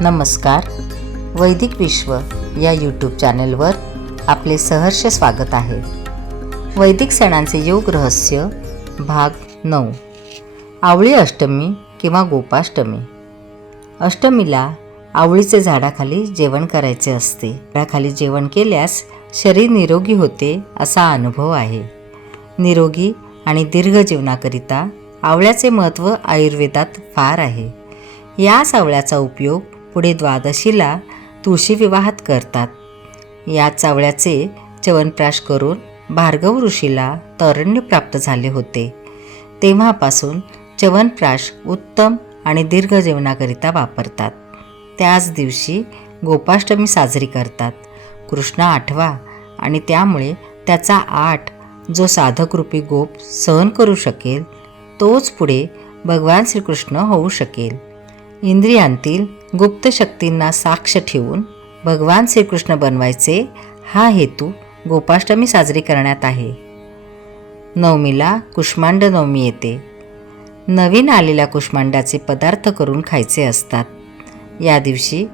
नमस्कार. वैदिक विश्व या यूट्यूब चॅनेलवर आपले सहर्ष स्वागत आहे. वैदिक सणांचे योग रहस्य भाग नऊ. आवळी अष्टमी किंवा गोपाष्टमी. अष्टमीला आवळीचे झाडाखाली जेवण करायचे असते. झाडाखाली जेवण केल्यास शरीर निरोगी होते असा अनुभव आहे. निरोगी आणि दीर्घ जीवनाकरिता आवळ्याचे महत्त्व आयुर्वेदात फार आहे. याच आवळ्याचा उपयोग पुढे द्वादशीला तुळशी विवाहात करतात. या चावळ्याचे च्यवनप्राश करून भार्गव ऋषीला तरण्य प्राप्त झाले होते. तेव्हापासून च्यवनप्राश उत्तम आणि दीर्घ जेवणाकरिता वापरतात. त्याच दिवशी गोपाष्टमी साजरी करतात. कृष्ण आठवा आणि त्यामुळे त्याचा आठ जो साधकरूपी गोप सहन करू शकेल तोच पुढे भगवान श्रीकृष्ण होऊ शकेल. इंद्रियांतील गुप्त शक्तींना साक्ष ठेवून भगवान श्रीकृष्ण बनवायचे हा हेतू गोपाष्टमी साजरी करण्यात आहे. नवमीला कुष्मांड नवमी येते. नवीन आलेल्या कुष्मांडाचे पदार्थ करून खायचे असतात. या दिवशी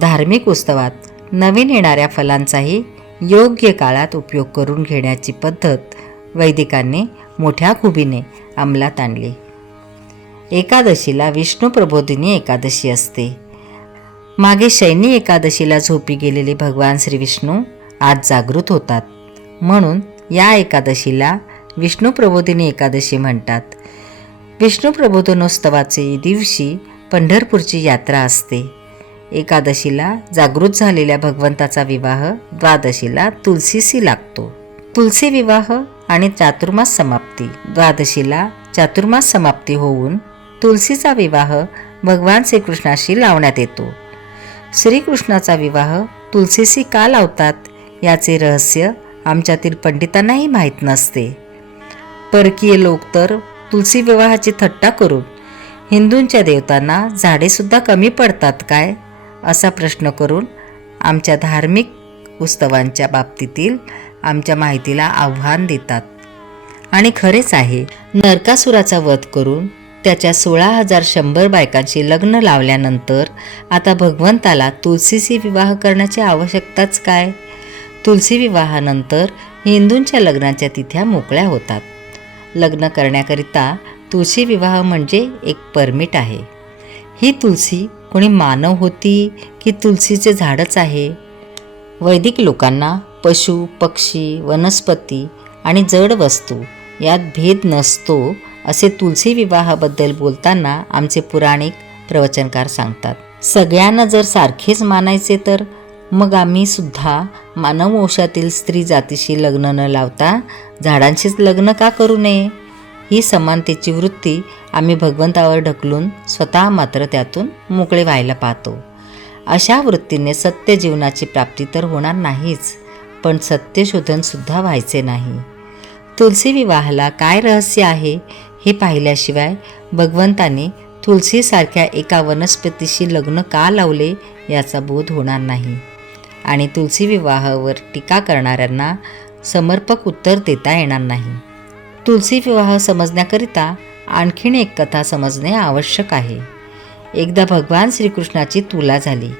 धार्मिक उत्सवात नवीन येणाऱ्या फलांचाही योग्य काळात उपयोग करून घेण्याची पद्धत वैदिकांनी मोठ्या खुबीने अंमलात आणली. एकादशीला विष्णू प्रबोधिनी एकादशी असते. मागे शैनी एकादशीला झोपी गेलेले भगवान श्री विष्णू आज जागृत होतात. म्हणून या एकादशीला विष्णू प्रबोधिनी एकादशी म्हणतात. विष्णू प्रबोधनोत्सवाचे दिवशी पंढरपूरची यात्रा असते. एकादशीला जागृत झालेल्या भगवंताचा विवाह द्वादशीला तुलसीशी लागतो. तुलसी विवाह आणि चातुर्मास समाप्ती. द्वादशीला चातुर्मास समाप्ती होऊन तुलसीचा विवाह भगवान श्रीकृष्णाशी लावण्यात येतो. श्रीकृष्णाचा विवाह तुलसीशी का लावतात याचे रहस्य आमच्यातील पंडितांनाही माहीत नसते. परकीय लोक तर तुलसी विवाहाची थट्टा करून हिंदूंच्या देवतांना झाडेसुद्धा कमी पडतात काय? असा प्रश्न करून आमच्या धार्मिक उत्सवांच्या बाबतीतील आमच्या माहितीला आव्हान देतात. आणि खरेच आहे नरकासुराचा वध करून त्याच्या सोळा हजार शंभर बायकांशी लग्न लावल्यानंतर आता भगवंताला तुलसीशी विवाह करण्याची आवश्यकताच काय? तुलसी विवाहानंतर हिंदूंच्या लग्नाच्या तिथ्या मोकळ्या होतात. लग्न करण्याकरिता तुळशी विवाह म्हणजे एक परमिट आहे. ही तुलसी कोणी मानव होती की तुलसीचे झाडच आहे? वैदिक लोकांना पशु पक्षी वनस्पती आणि जड वस्तू यात भेद नसतो असे तुलसी विवाहाबद्दल बोलताना आमचे पुराणिक प्रवचनकार सांगतात सगळ्यांना जर सारखेच मानायचे तर मग आम्ही सुद्धा मानववंशातील स्त्री जातीशी लग्न न लावता झाडांशीच लग्न का करू नये ही समानतेची वृत्ती आम्ही भगवंतावर ढकलून स्वतः मात्र त्यातून मोकळे व्हायला पाहतो. अशा वृत्तीने सत्य जीवनाची प्राप्ती तर होणार नाहीच पण सत्यशोधनसुद्धा व्हायचे नाही. तुलसी विवाहाला काय रहस्य आहे? हे पाहिल्याशिवाय भगवंताने तुलसीसारख्या एका वनस्पतीशी लग्न का लावले याचा बोध होणार नाही. आणि तुलसी विवाहावर टीका करणाऱ्यांना समर्पक उत्तर देता येणार नाही. तुलसी विवाह समजण्याकरिता आणखीन एक कथा समजणे आवश्यक आहे. एकदा भगवान श्रीकृष्णाची तुला झाली.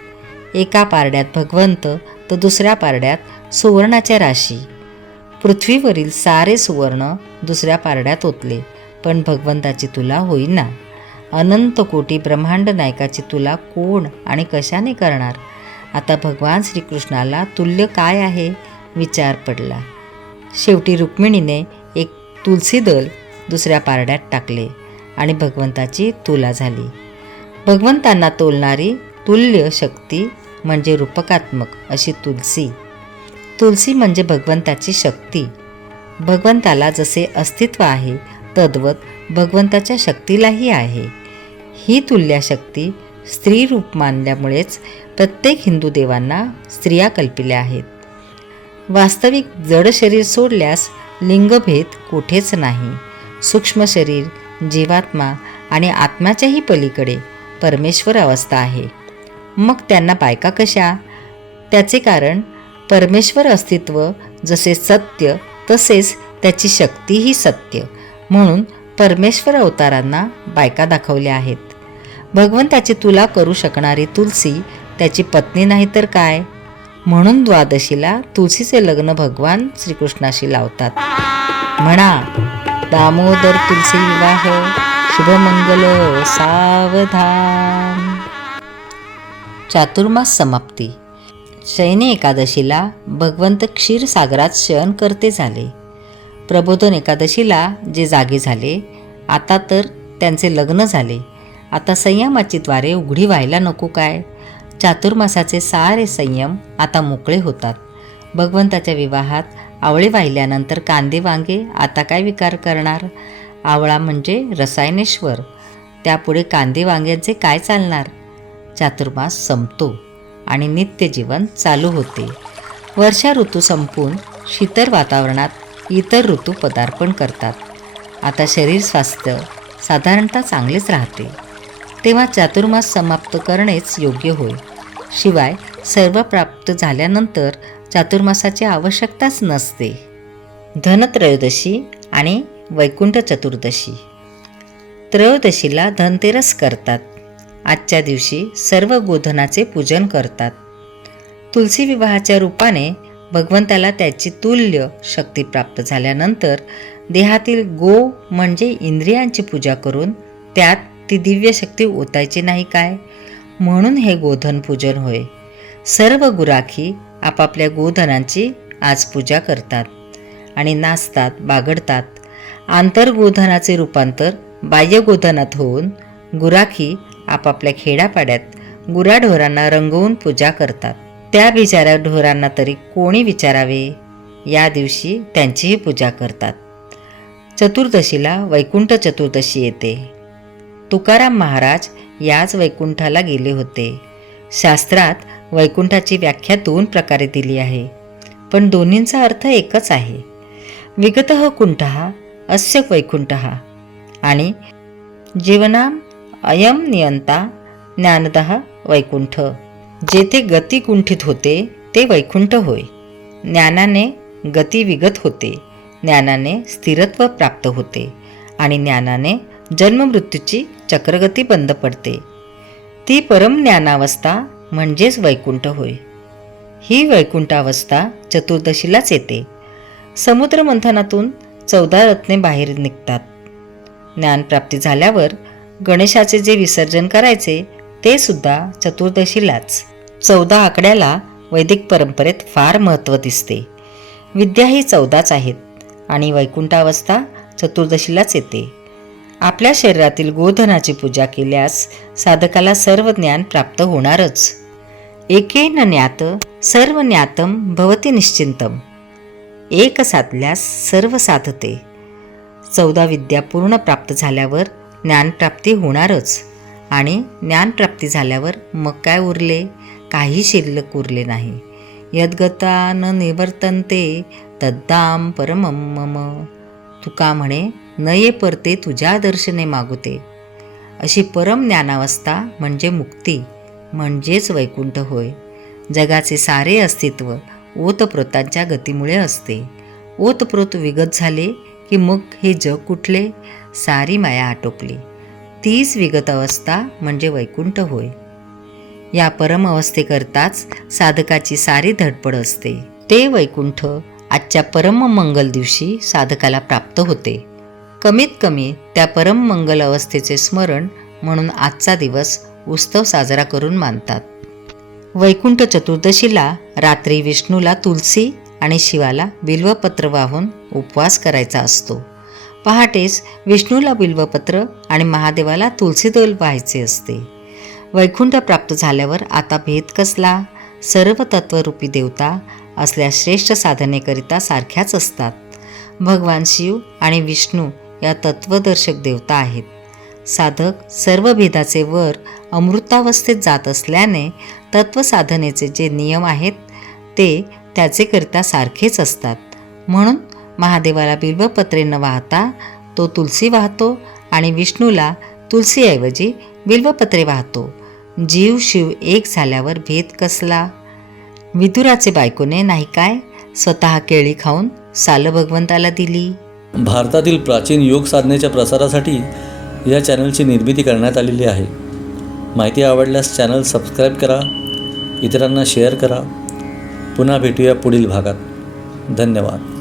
एका पारड्यात भगवंत तर दुसऱ्या पारड्यात सुवर्णाच्या राशी. पृथ्वीवरील सारे सुवर्ण दुसऱ्या पारड्यात ओतले. पण भगवंताची तुला होईना. अनंत कोटी ब्रह्मांड नायकाची तुला कोण आणि कशाने करणार? आता भगवान श्रीकृष्णाला तुल्य काय आहे? विचार पडला. शेवटी रुक्मिणीने एक तुलसी दल दुसऱ्या पारड्यात टाकले आणि भगवंताची तुला झाली. भगवंतांना तोलणारी तुल्य शक्ती म्हणजे रूपकात्मक अशी तुलसी. तुलसी म्हणजे भगवंताची शक्ती. भगवंताला जसे अस्तित्व आहे तद्वत भगवंताच्या शक्तीलाही आहे. ही तुल्या शक्ती स्त्री रूप मानल्यामुळेच प्रत्येक हिंदू देवांना स्त्रिया कल्पिल्या आहेत. वास्तविक जड शरीर सोडल्यास लिंगभेद कुठेच नाही. सूक्ष्म शरीर जीवात्मा आणि आत्म्याच्याही पलीकडे परमेश्वर अवस्था आहे. मग त्यांना बायका कशा? त्याचे कारण परमेश्वर अस्तित्व जसे सत्य तसेच त्याची शक्तीही सत्य. म्हणून परमेश्वर अवतारांना बायका दाखवल्या आहेत. भगवंताची तुला करू शकणारी तुलसी त्याची पत्नी नाही तर काय? म्हणून द्वादशीला तुलसीचे लग्न भगवान श्रीकृष्णाशी लावतात. म्हणा दामोदर तुलसी विवाह शुभमंगल सावधान. चातुर्मास समाप्ती. शयनी एकादशीला भगवंत क्षीरसागरात शयन करते झाले. प्रबोधन एकादशीला जे जागे झाले आता तर त्यांचे लग्न झाले. आता संयमाची द्वारे उघडी व्हायला नको काय? चातुर्मासाचे सारे संयम आता मोकळे होतात. भगवंताच्या विवाहात आवळे वाहिल्यानंतर कांदे वांगे आता काय विकार करणार? आवळा म्हणजे रसायनेश्वर. त्यापुढे कांदे वांग्यांचे काय चालणार? चातुर्मास संपतो आणि नित्यजीवन चालू होते. वर्षा ऋतू संपून शीतल वातावरणात इतर ऋतू पदार्पण करतात. आता शरीर स्वास्थ्य साधारणतः चांगलेच राहते. तेव्हा चातुर्मास समाप्त करणेच योग्य होय. शिवाय सर्व प्राप्त झाल्यानंतर चातुर्मासाची आवश्यकताच नसते. धनत्रयोदशी आणि वैकुंठ चतुर्दशी. त्रयोदशीला धनतेरस करतात. आजच्या दिवशी सर्व गोधनाचे पूजन करतात. तुलसी विवाहाच्या रूपाने भगवंताला त्याची तुल्य शक्ती प्राप्त झाल्यानंतर देहातील गो म्हणजे इंद्रियांची पूजा करून त्यात ती दिव्य शक्ती ओतायची नाही काय? म्हणून हे गोधन पूजन होय. सर्व गुराखी आपापल्या गोधनांची आज पूजा करतात आणि नाचतात बागडतात. आंतरगोधनाचे रूपांतर बाह्यगोधनात होऊन गुराखी आपापल्या खेड्यापाड्यात गुराढोरांना रंगवून पूजा करतात. त्या बिचाऱ्या ढोरांना तरी कोणी विचारावे? या दिवशी त्यांचीही पूजा करतात. चतुर्दशीला वैकुंठ चतुर्दशी येते. तुकाराम महाराज याच वैकुंठाला गेले होते. शास्त्रात वैकुंठाची व्याख्या दोन प्रकारे दिली आहे. पण दोन्हींचा अर्थ एकच आहे. विगत कुंठ अस्य वैकुंठ आणि जीवनाम अयम नियंता ज्ञानद वैकुंठ. जेथे गती कुंठित होते ते वैकुंठ होय. ज्ञानाने गती विगत होते ज्ञानाने स्थिरत्व प्राप्त होते आणि ज्ञानाने जन्ममृत्यूची चक्रगती बंद पडते. ती परम ज्ञानावस्था म्हणजेच वैकुंठ होय. ही वैकुंठावस्था चतुर्दशीलाच येते. समुद्रमंथनातून चौदा रत्ने बाहेर निघतात. ज्ञानप्राप्ती झाल्यावर गणेशाचे जे विसर्जन करायचे ते सुद्धा चतुर्दशीलाच. चौदा आकड्याला वैदिक परंपरेत फार महत्त्व दिसते. विद्या ही चौदाच आहेत आणि वैकुंठावस्था चतुर्दशीलाच येते. आपल्या शरीरातील गोधनाची पूजा केल्यास साधकाला सर्व ज्ञान प्राप्त होणारच. एकेन ज्ञात सर्व ज्ञातम भवती निश्चिंतम. एक साधल्यास सर्व साधते. चौदा विद्या पूर्ण प्राप्त झाल्यावर ज्ञानप्राप्ती होणारच. आणि ज्ञानप्राप्ती झाल्यावर मग काय उरले? काही शिल्लक उरले नाही. यद्गता न निवर्तनते तद्दाम परमम मम. तुका म्हणे न ये परते तुझ्या दर्शने मागुते. अशी परम ज्ञानावस्था म्हणजे मुक्ती म्हणजेच वैकुंठ होय. जगाचे सारे अस्तित्व ओतप्रोतांच्या गतीमुळे असते. ओतप्रोत विगत झाले की मग हे जग कुठले? सारी माया आटोपली. तीच विगत अवस्था म्हणजे वैकुंठ होय. या परम अवस्थेकरताच साधकाची सारी धडपड असते. ते वैकुंठ आजच्या परम मंगल दिवशी साधकाला प्राप्त होते. कमीत कमी त्या परम मंगल अवस्थेचे स्मरण म्हणून आजचा दिवस उत्सव साजरा करून मानतात. वैकुंठ चतुर्दशीला रात्री विष्णूला तुलसी आणि शिवाला बिल्वपत्र वाहून उपवास करायचा असतो. पहाटेस विष्णूला बिल्वपत्र आणि महादेवाला तुलसीदोल व्हायचे असते. वैकुंठ प्राप्त झाल्यावर आता भेद कसला? सर्व तत्वरूपी देवता असल्या श्रेष्ठ साधनेकरिता सारख्याच असतात. भगवान शिव आणि विष्णू या तत्वदर्शक देवता आहेत. साधक सर्व भेदाचे वर अमृतावस्थेत जात असल्याने तत्वसाधनेचे जे नियम आहेत ते त्याचेकरिता सारखेच असतात. म्हणून महादेवाला बिल्वपत्रे न वाहता तो तुलसी वाहतो आणि विष्णूला तुलसीऐवजी बिल्वपत्रे वाहतो. जीव शिव एक झाल्यावर भेद कसला? विदुराचे बायकोने नाही काय? स्वतः केळी खाऊन साल भगवंताला दिली. भारतातील प्राचीन योग साधनेच्या प्रसारासाठी या चॅनलची निर्मिती करण्यात आलेली आहे. माहिती आवडल्यास चॅनल सबस्क्राईब करा इतरांना शेअर करा. पुन्हा भेटूया पुढील भागात. धन्यवाद.